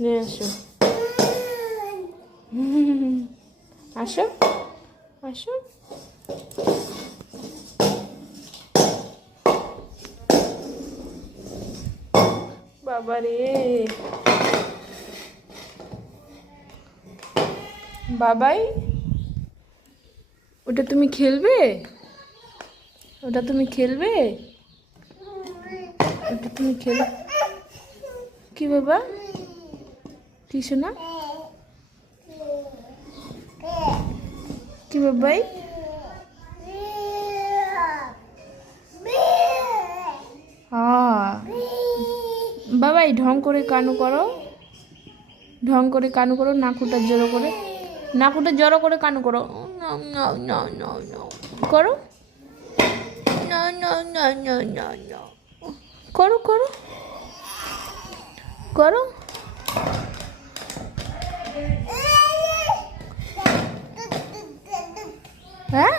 নিয়ে আসো। আসো আসো। বাবা রে বাবাই, ওটা তুমি খেলবে? ওটা তুমি খেলবে? ওটা তুমি খেল। কি বাবা? কি শোনা? কি বাবাই? হ্যাঁ বাবাই, ঢং করে কানু করো, ঢং করে কানু করো, নাকুটা জড়ো করে, নাকুটা জড়ো করে কানু করো, করো, করো করো করো। হ্যাঁ